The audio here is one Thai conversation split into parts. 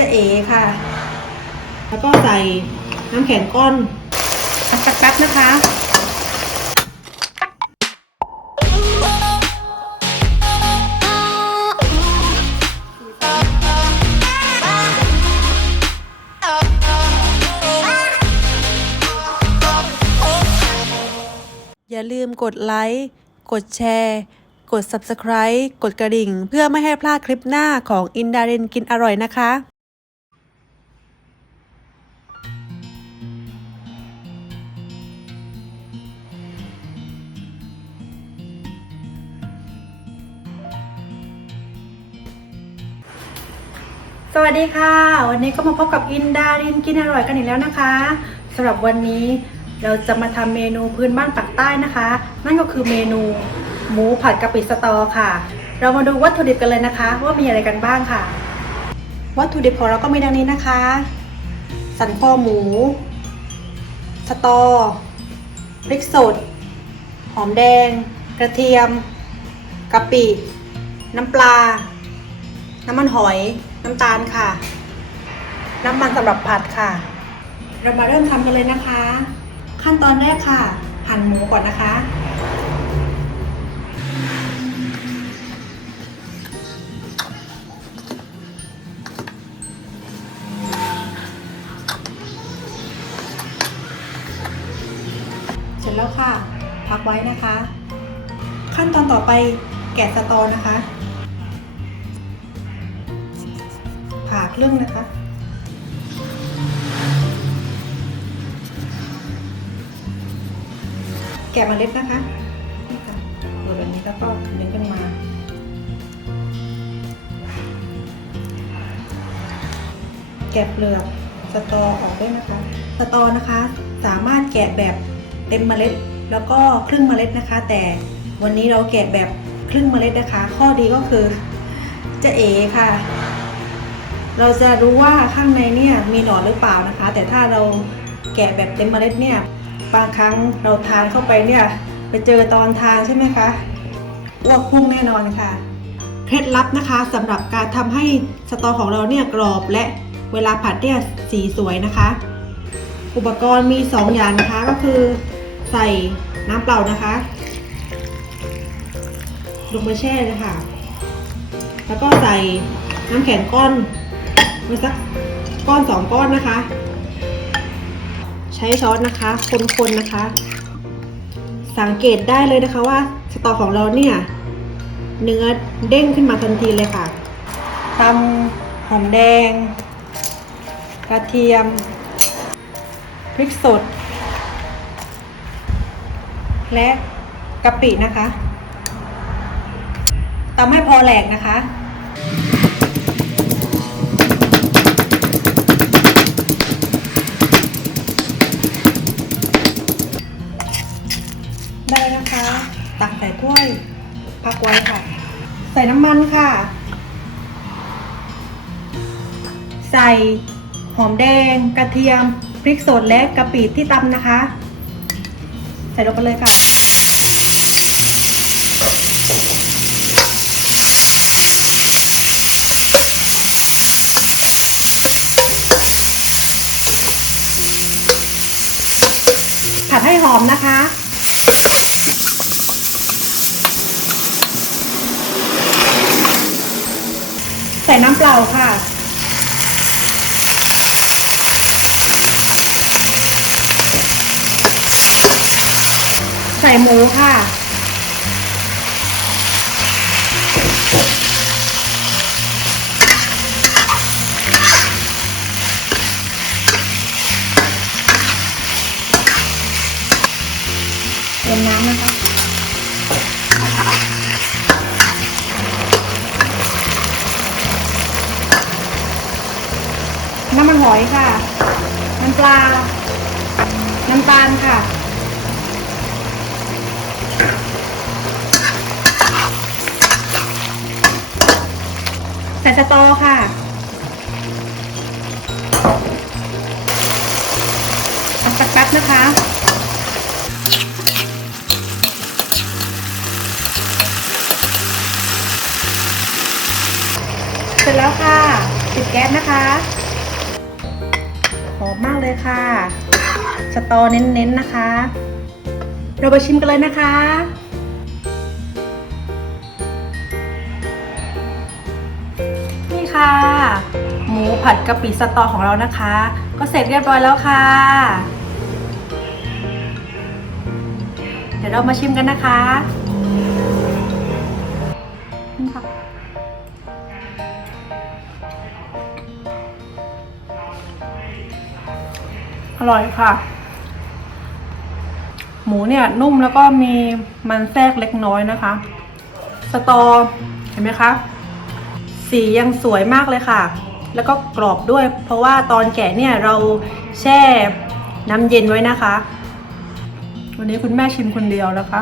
จะเอค่ะ แล้วก็ใส่น้ำแข็งก้อนสักแป๊บนะคะอย่าลืมกดไลค์ กดแชร์ กด Subscribe กดกระดิ่ง เพื่อไม่ให้พลาดคลิปหน้าของอินดารินกินอร่อยนะคะ สวัสดีค่ะ วันนี้ก็มาพบกับอินดารินกินอร่อยกันอีกแล้วนะคะสำหรับวันนี้เราจะมาทำเมนูพื้นบ้านปักใต้นะคะ นั่นก็คือเมนูหมูผัดกะปิสตอค่ะ เรามาดูวัตถุดิบกันเลยนะคะ ว่ามีอะไรกันบ้างค่ะ วัตถุดิบของเราก็มีดังนี้นะคะ สันคอหมู สตอพริกสด หอมแดง กระเทียมกะปิ น้ำปลา น้ำมันหอย น้ำตาลค่ะ น้ำมันสำหรับผัดค่ะ เรามาเริ่มทำกันเลยนะคะ ขั้นตอนแรกค่ะ หั่นหมูก่อนนะคะเสร็จแล้วค่ะ พักไว้นะคะ ขั้นตอนต่อไปแกะสตอนะคะ ผ่าครึ่งนะคะแกะเมล็ดนะคะนี่ค่ะเปิดแบบนี้แล้วก็ดึงขึ้นมาแกะเปลือกสตอออกด้วยนะคะ สตอนะคะ สามารถแกะแบบเต็มเมล็ด แล้วก็ครึ่งเมล็ดนะคะ แต่วันนี้เราแกะแบบครึ่งเมล็ดนะคะ ข้อดีก็คือจะเอค่ะ เราจะรู้ว่าข้างในเนี่ยมีหนอนหรือเปล่านะคะ แต่ถ้าเราแกะแบบเต็มเมล็ดเนี่ยบางครั้งเราทานเข้าไปเนี่ยไปเจอตอนทานใช่ไหมคะอ้วกพุ่งแน่นอนค่ะ เคล็ดลับนะคะสำหรับการทำให้สตอของเราเนี่ยกรอบและเวลาผัดเนี่ยสีสวยนะคะ อุปกรณ์มี 2 อย่างนะคะก็คือ ใส่น้ำเปล่านะคะลงไปแช่เลยค่ะ แล้วก็ใส่น้ำแข็งก้อน ไปสักก้อนสองก้อนนะคะ ใช้ช้อนนะคะ คนๆนะคะ สังเกตได้เลยนะคะว่าสตอของเราเนี่ย เนื้อเด้งขึ้นมาทันทีเลยค่ะตำหอมแดง กระเทียม พริกสด และกะปินะคะตำให้พอแหลกนะคะ ใส่น้ำมันค่ะ ใส่หอมแดง กระเทียม พริกสดและกะปิที่ตำนะคะ ใส่ลงไปเลยค่ะ ผัดให้หอมนะคะ น้ำเปล่าค่ะ ใส่หมูค่ะ หอยค่ะ น้ำปลา น้ำตาลค่ะ ใส่สตอค่ะทำแป๊บๆนะคะเสร็จแล้วค่ะ ปิดแก๊สนะคะ หอมมากเลยค่ะ สตอเน้นๆนะคะ เราไปชิมกันเลยนะคะ นี่ค่ะ หมูผัดกะปิสตอของเรานะคะ ก็เสร็จเรียบร้อยแล้วค่ะ เดี๋ยวเรามาชิมกันนะคะ อร่อยค่ะ หมูเนี่ยนุ่มแล้วก็มีมันแทรกเล็กน้อยนะคะ สตอเห็นไหมคะ สียังสวยมากเลยค่ะ แล้วก็กรอบด้วย เพราะว่าตอนแกะเนี่ยเราแช่น้ำเย็นไว้นะคะ วันนี้คุณแม่ชิมคนเดียวนะคะ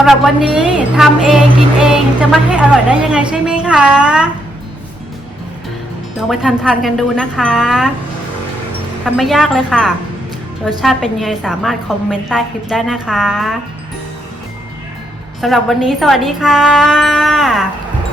ำหรับวันนี้ทำเองกินเองจะไม่ให้อร่อยได้ยังไงใช่ไหมคะลองไปทำทานกันดูนะคะทำไม่ยากเลยค่ะ รสชาติเป็นยังไงสามารถคอมเมนต์ใต้คลิปได้นะคะสำหรับวันนี้สวัสดีค่ะ